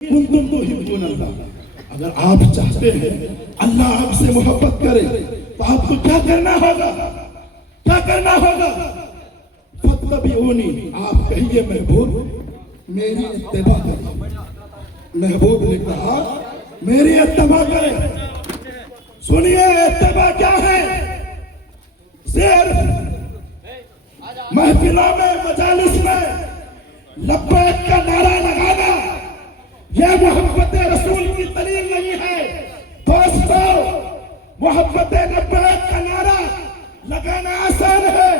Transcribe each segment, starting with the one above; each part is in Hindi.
कुंतुम तुहिब्बून अल्लाह। अगर आप चाहते हैं अल्लाह आपसे मोहब्बत करे तो आपको क्या करना होगा? क्या करना होगा? फत्तबिऊनी, आप कहिए महबूब मेरी इत्तिबा करें। महबूब ने कहा मेरी इत्तिबा करें। सुनिए इत्तिबा क्या है? सिर्फ महफिलों में मजालिस में लब्बैक का नारा लगाना यह मोहब्बत रसूल की दलील नहीं है। दोस्तों, मोहब्बत लब्बैक का नारा लगाना आसान है,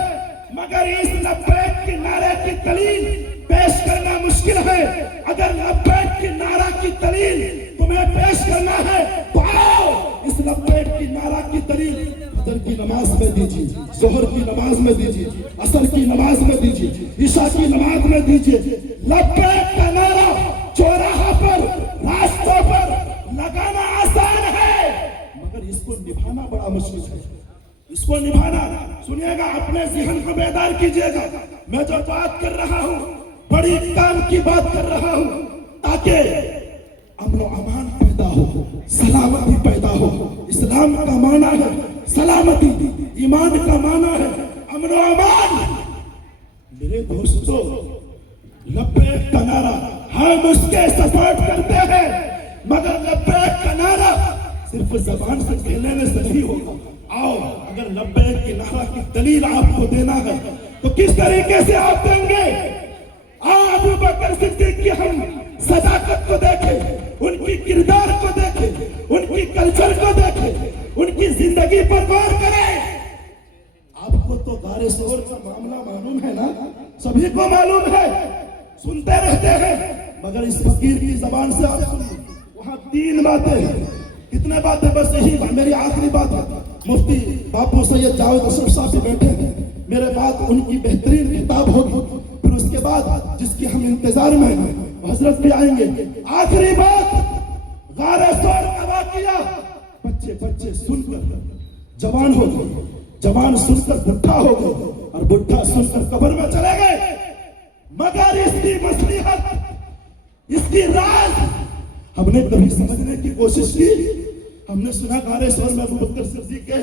मगर इस लब्बैक के नारे की दलील पेश करना मुश्किल है। अगर लब्बैक के नारा की दलील तुम्हें पेश करना है तो आओ इस लब्बैक की नारा की दलील फजर की नमाज में दीजिए, जोहर की नमाज में दीजिए, असर की नमाज में दीजिए, ईशा की नमाज में दीजिए। लब्बैक का नारा चौराहा पर, रास्तों पर लगाना आसान है, मगर इसको निभाना बड़ा मुश्किल है। इसको निभाना, सुनिएगा, अपने ज़हन को बेदार कीजिएगा। मैं जो बात कर रहा हूँ बड़ी काम की बात कर रहा हूँ, ताकि अमन और अमान पैदा हो, सलामती पैदा हो। इस्लाम का माना है सलामती, ईमान का माना है अमन और अमान। मेरे दोस्तों, लब्बैक का नारा हम उसके सपोर्ट करते हैं, मगर लब्बैक का नारा सिर्फ जबान से कहने से नहीं होगा। आओ, अगर लब्बैक के नारा की दलील आपको देना है तो किस तरीके से आप देंगे? अबू बकर सिद्दीक की हम सदाकत को देखें, उनकी किरदार को देखें, उनकी कल्चर को देखें, उनकी जिंदगी पर गौर करें। आपको तो गारे सौर का मामला मालूम है ना, सभी को मालूम है, सुनते रहते हैं, मगर इस फकीर की जबान से आप सुनिए। वहां 3 बातें हैं। कितने बातें? बस यही मेरी आखिरी बात है। मुफ्ती बापू सैयद जावेद अशरफ साहब भी बैठे हैं, मेरे बाद उनकी बेहतरीन किताब होगी, फिर उसके बाद जिसकी हम इंतजार में हैं हजरत भी आएंगे। आखिरी बात, गारे सौर का वाकया, बच्चे सुनकर जवान हो गए, जवान सुनकर बुढ़ा हो गए, और बुढ़ा सुनकर कब्र में चले गए। मगर इसकी मसलिहत, इसकी राज हमने कभी समझने की कोशिश की? हमने सुना गारे सौर में अबू बकर सिद्दीक के,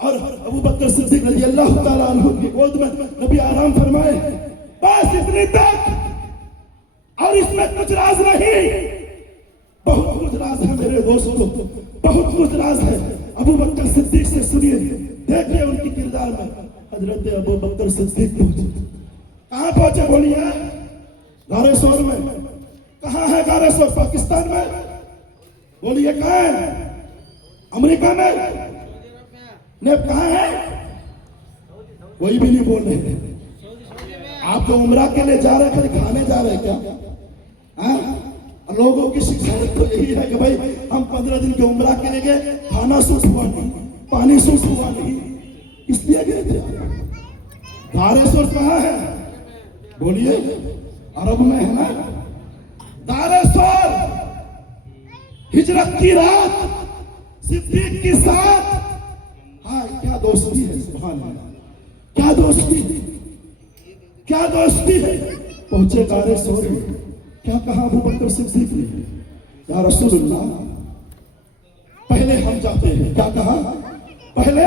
और अबू बकर सिद्दीक रज़ी अल्लाह ताला अन्हु की गोद में नबी आराम फरमाए, बस इतनी तक, और इसमें कुछ राज नहीं। बहुत कुछ राज है मेरे दोस्तों, बहुत कुछ राज है। अबू बकर सिद्दीक से सुनिए, देखिए उनकी किरदार में हजरत अबू बकर सिद्दीक पहुंचे। कहाँ पहुंचे बोलिए? गारे सौर में। कहाँ है गारे सौर? पाकिस्तान में। बोलिए कहाँ है? अमेरिका में? नेप कहाँ है? कोई भी नहीं बोल रहे। आप जो उम्रा के लिए जा रहे थे, खाने जा रहे क्या? लोगों की शिकायत तो यही है कि भाई हम 15 दिन के उम्रा के लिए गए, खाना सूख हुआ नहीं, पानी सूख हुआ नहीं, इसलिए गए थे। गारे सौर कहाँ है? बोलिए, अरब में है ना। गारे सौर, हिजरत की रात, सिद्दीक के साथ। हाँ, क्या दोस्ती है, सुभान अल्लाह, क्या दोस्ती, क्या दोस्ती है। पहुंचे गारे सौर में, क्या कहा अबू बकर सिद्दीक ने? या रसूलुल्लाह, पहले हम जाते हैं। क्या कहा? पहले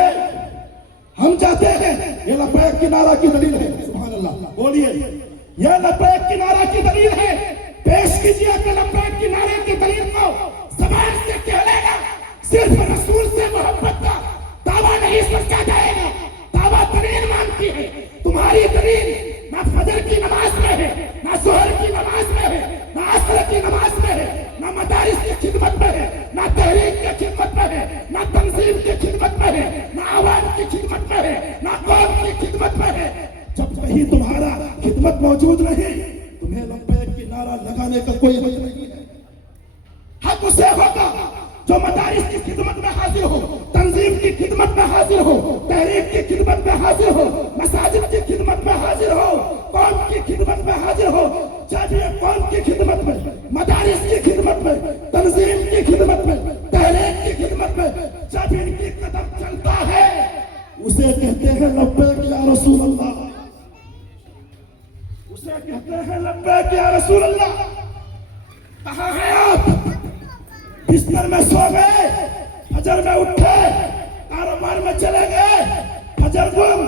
हम जाते हैं। ये लब्बैक की नारा की दलील है, सुभान अल्लाह। बोलिए, यह लब्बैक की नारा की दलील है। पेश कीजिए कि लब्बैक की नारे की दलील को ज़बान से कह लेगा। सिर्फ रसूल से मोहब्बत का दावा नहीं सोचा जाएगा। दावा दलील मांगती है। तुम्हारी दलील ना फजर की नमाज में है, ना जोहर की नमाज में है, ना असर की नमाज में है, ना मदारिस की खिदमत में है, ना तहरीक की खिदमत में है, ना तंजीम की खिदमत में है, ना आवाम की खिदमत में है, ना कौम की खिदमत में है। जब कहीं तुम्हारा खिदमत मौजूद नहीं, तुम्हें लब्बैक की नारा लगाने का कोई हक नहीं है। हक उसे होगा जो मदारिस की खिदमत में हाजिर हो, तंजीम की खिदमत में हाजिर हो, तहरीक की खिदमत में हाजिर हो, मसाजिद की खिदमत में हाजिर हो, कौम की खिदमत में हाजिर हो। चाहे कौम की खिदमत में, मदारिस की खिदमत में, तंजीम की खिदमत में, तहरीक की खिदमत में जब इनकी कदम चलता है, उसे कहते हैं लब्बैक या रसूल अल्लाह, उसे कहते हैं लब्बैक या रसूल अल्लाह। कहाँ हैं आप? बिस्तर में सो गए, फजर में उठे, कारोबार में चले गए, फजर गुम,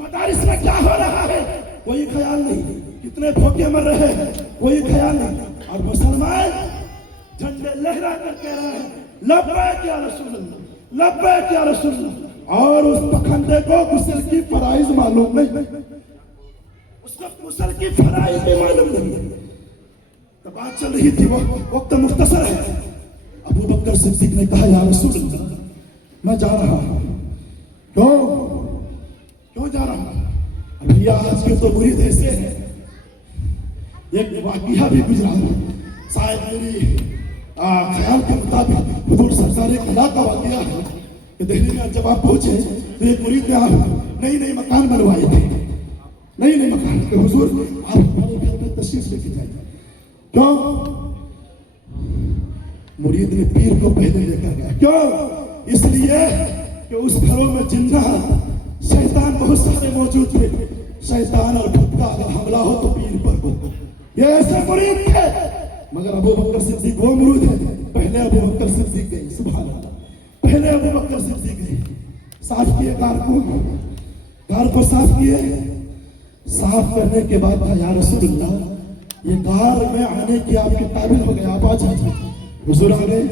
मदारिस में क्या हो रहा है कोई ख्याल नहीं, कितने भूखे मर रहे हैं कोई ख्याल नहीं। और मुसलमान झंडे लहरा कर कह रहे हैं लब्बैक या रसूल अल्लाह, लब्बैक या रसूल अल्लाह। और उस पखंडे को गुस्ल की फराइज मालूम नहीं, उसको गुस्ल की फराइज भी मालूम नहीं। तो बात चल रही थी, वो वक्त मुख्तसर है। अबू बकर सिद्दीक ने कहा या रसूल अल्लाह मैं जा रहा हूं। क्यों जा रहा हूं? अभी आज के तो मुरीद ऐसे हैं, एक वाक़िया भी गुजरा शायद मेरी ख्याल के मुताबिक हुजूर सरकार कला का वाक़िया है कि दिल्ली में जब आप पहुंचे तो एक मुरीद ने आप नई मकान बनवाए थे, नई मकान के हुजूर आप हमारे घर में तशरीफ लेके जाइए। क्यों? मुरीद ने पीर को पहले लेकर गया। क्यों? इसलिए कि उस घरों में जिन्ना शैतान बहुत सारे मौजूद थे, शैतान और भूत का अगर हमला हो तो पीर पर हो। ये ऐसे मुरीद थे। मगर अबू बकर सिद्दीक वो मुरीद है, पहले अबू बकर सिद्दीक गए, सुभान अल्लाह, पहले अबू बकर सिद्दीक गए, साफ किए कार को साफ किए। साफ करने के बाद कहा या रसूल अल्लाह ये कार में आने की आपके काबिल हो गया, आप आ जाइए। हुजूर आ गए।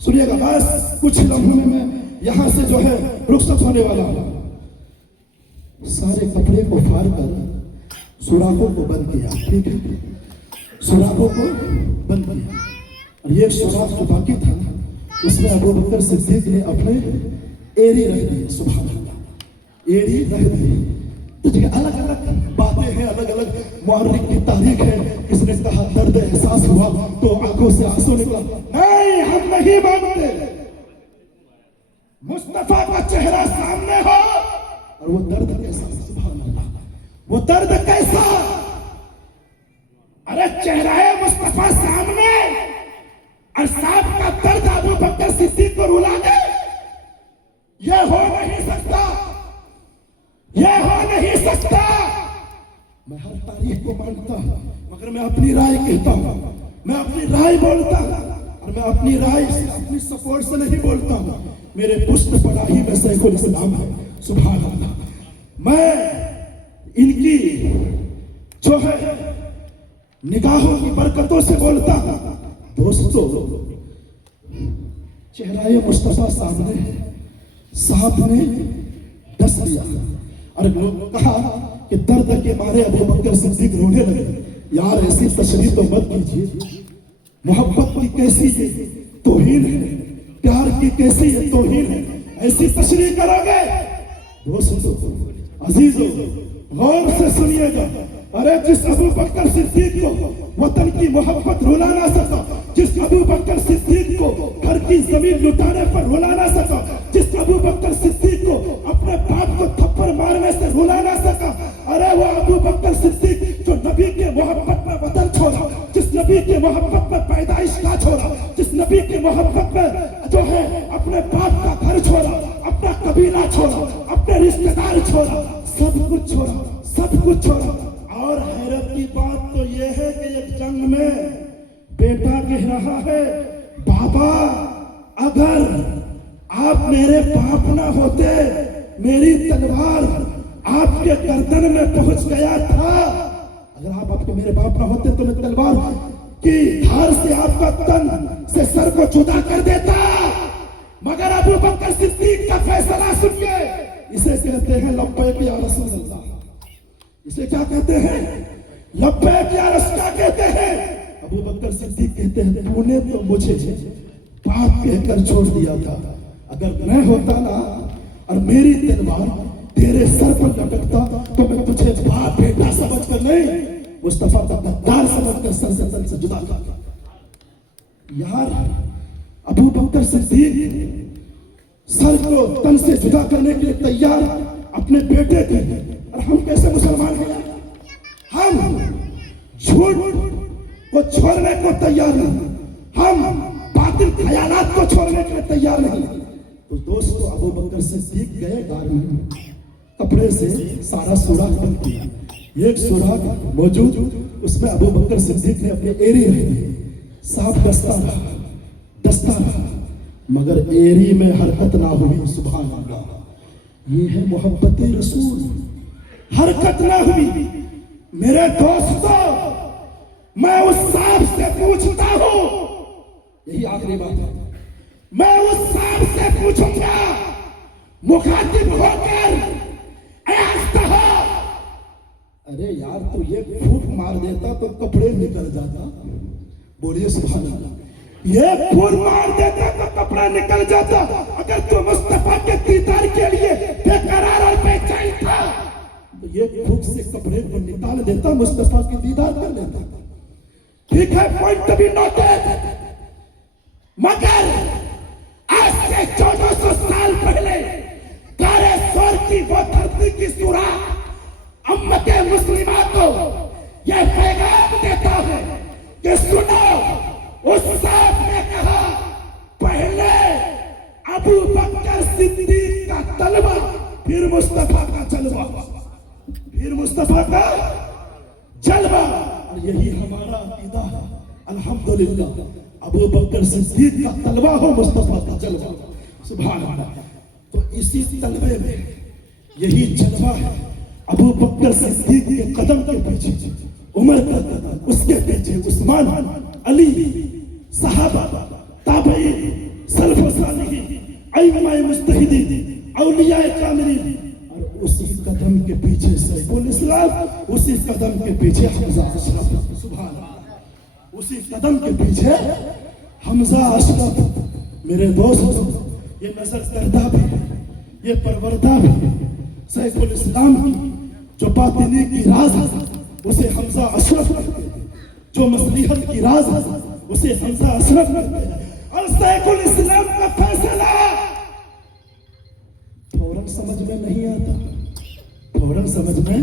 सुनिएगा, बस कुछ लम्हों में मैं यहां से जो है रुखसत होने वाला हूं। सारे कपड़े को फाड़ कर सुराखों को बंद किया, ठीक है, सुराखों को बंद किया। और ये सुराख जो बाकी था उसमें अबू बकर सिद्दीक ने अपने एड़ी रख दिए, सुभान अल्लाह, एड़ी रख दी। तो अलग अलग बातें हैं, अलग अलग मुअर्रिख की तारीख है। किसने कहा दर्द एहसास हुआ तो आंखों से आंसू निकला। नहीं, हम नहीं मानते। मुस्तफा का चेहरा सामने हो और वो दर्द कैसा, सुभान अल्लाह, वो दर्द कैसा। अरे चेहरा है मुस्तफा सामने और सांप का दर्द अबू बकर सिद्दीक को रुला दे, ये हो नहीं सकता, ये हो नहीं सकता। मैं हर तारीख को मानता हूं, मगर मैं अपनी राय कहता हूं, मैं अपनी राय बोलता हूं और मैं अपनी राय से, अपनी सपोर्ट से नहीं बोलता हूं। मेरे पुष्ट पढ़ाई में सैफुल इस्लाम है, सुभान अल्लाह। मैं इनकी जो है निगाहों की बरकतों से बोलता हूं। दोस्तों, चेहरा मुस्तफा सामने है, सांप ने डस लिया और लोग कहा कि दर्द के मारे अबू बकर सिद्दीक रोने लगे। यार ऐसी तशरीह तो मत कीजिए, मोहब्बत की कैसी ये तौहीन है, प्यार की कैसी ये तौहीन है, ऐसी तशरीह करोगे? दोस्तों, अजीजों, गौर से सुनिएगा। अरे जिस अबू बकर सिद्दीक को वतन की मोहब्बत रुला ना सका, जिस अबू बकर सिद्दीक को घर की जमीन लुटाने पर रुला ना सका, जिस अबू बकर सिद्दीक को अपने बाप को थप्पड़ मारने से रुला ना सका, अरे वो अबू बकर सिद्दीक जो नबी के मोहब्बत में वतन छोड़ा, जिस नबी के मोहब्बत में पैदाइश का छोड़ा, जिस नबी के मोहब्बत में जो है अपने बाप का घर छोड़ा, अपना कबीला छोड़ा, अपने रिश्तेदार छोड़ा, सब कुछ छोड़ा, सब कुछ छोड़ा। और हैरत की बात तो यह है कि एक जंग में बेटा कह रहा है, बाबा अगर आप मेरे बाप ना होते, मेरी तलवार आपके गर्दन में पहुंच गया था, अगर आप आपके मेरे बाप ना होते तो मैं तलवार की धार से आपका तन से सर को जुदा कर देता। मगर अबू बकर सिद्दीक का फैसला सुनिए, इसे कहते हैं लब्बैक या रसूल अल्लाह। इसे क्या कहते हैं? लब्बैक या रसूल कहते हैं। अबू बकर सिद्दीक कहते हैं तूने तो मुझे बाप कहकर छोड़ दिया था, अगर मैं होता ना और मेरी तलवार तेरे सर पर लटकता तो मैं तुझे बाप बेटा समझकर नहीं, मुस्तफा का गद्दार समझकर सर से तन से जुदा करता। यार अबू बकर सिद्दीक सर को तन से जुदा करने के लिए तैयार अपने बेटे थे, और हम कैसे मुसलमान हैं? हम झूठ को छोड़ने को तैयार नहीं, हम बातिल ख्यालात को छोड़ने के लिए तैयार नहीं। तो दोस्तों, अबू बकर सिद्दीक गए गार में, कपड़े से सारा सुराख बंद किया, एक सुराख मौजूद, उसमें अबू बकर सिद्दीक ने अपने एड़ी रख दी। साफ दस्ता रहा मगर एरी में हरकत ना हुई। सुभान अल्लाह, ये है मोहब्बत रसूल। हरकत ना हुई। मेरे दोस्तों, मैं उस सांप से पूछता हूं, यही आखिरी बात है, मैं उस सांप से पूछूंगा मुखातिब होकर, अरे यार तू ये फूट मार देता तो कपड़े निकल जाता। बोलिए सुभान अल्लाह। ये फूट मार देता तो कपड़ा निकल जाता। अगर तू मुस्तफा के दीदार के लिए बेकरार और बेचैन था तो ये फूट से कपड़े को निकाल देता, मुस्तफा की दीदार कर लेता। ठीक है, पॉइंट भी नोटेड। मगर आज से 1400 साल पहले कारे सोर की वो धरती की सुराख उम्मते मुस्लिमा को यह पैगाम देता है कि सुनो, उस सांप ने कहा पहले अबू बकर सिद्दीक का तलवा, फिर मुस्तफा का जलवा, फिर मुस्तफा का जलवा। यही हमारा अकीदा है अल्हम्दुलिल्लाह। अबू बकर सिद्दीक का तलवा हो, मुस्तफा का जलवा। सुभान अल्लाह। तो इसी तलवे में यही जलवा है। अबू बकर सिद्दीक के कदम के पीछे उमर का कदम, उसके पीछे उस्मान, अली, सहाबा, ताबईन, सलफ सालिहीन, अइम्मा मुज्तहिदीन, औलिया कामिलीन, और उसी कदम के पीछे सैफुल इस्लाम, उसी कदम के पीछे हमजा अशरफ। सुभान अल्लाह। उसी कदम के पीछे हमजा अशरफ। मेरे दोस्तों, ये नजर करदा भी है, ये परवरदा भी है। सैफुल इस्लाम की जो बातिनी की राज है उसे हमजा अशरफ करते हैं, जो मसलिहत की राज है उसे हमजा अशरफ करते हैं। और सैफुल इस्लाम का फैसला फौरन समझ में नहीं आता, फौरन समझ में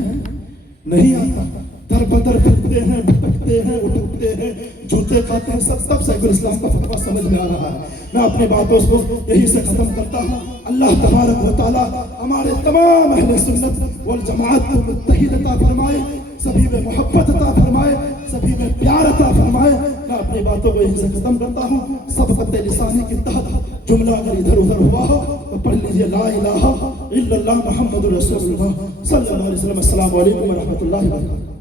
नहीं आता। दर बदर फिरते हैं, भटकते हैं, उठते हैं, जूते खाते हैं, सब सैफुल इस्लाम का फतवा समझ में आ रहा है। मैं अपनी बातों को यही से खत्म करता हूँ। अल्लाह तबारक व तआला हमारे तमाम अहले सुन्नत वल जमात को मुत्तहिद अता फरमाए, सभी में मोहब्बत अता फरमाए, सभी में प्यार अता फरमाए। मैं अपनी बातों को यही से खत्म करता हूँ। सबक़त लिसानी के तहत जुमला अगर इधर उधर हुआ हो तो पढ़ लीजिए ला इलाहा इल्लल्लाह मुहम्मदुर रसूलुल्लाह सल्लल्लाहु अलैहि वसल्लम। अस्सलामु अलैकुम व रहमतुल्लाहि व बरकातहू।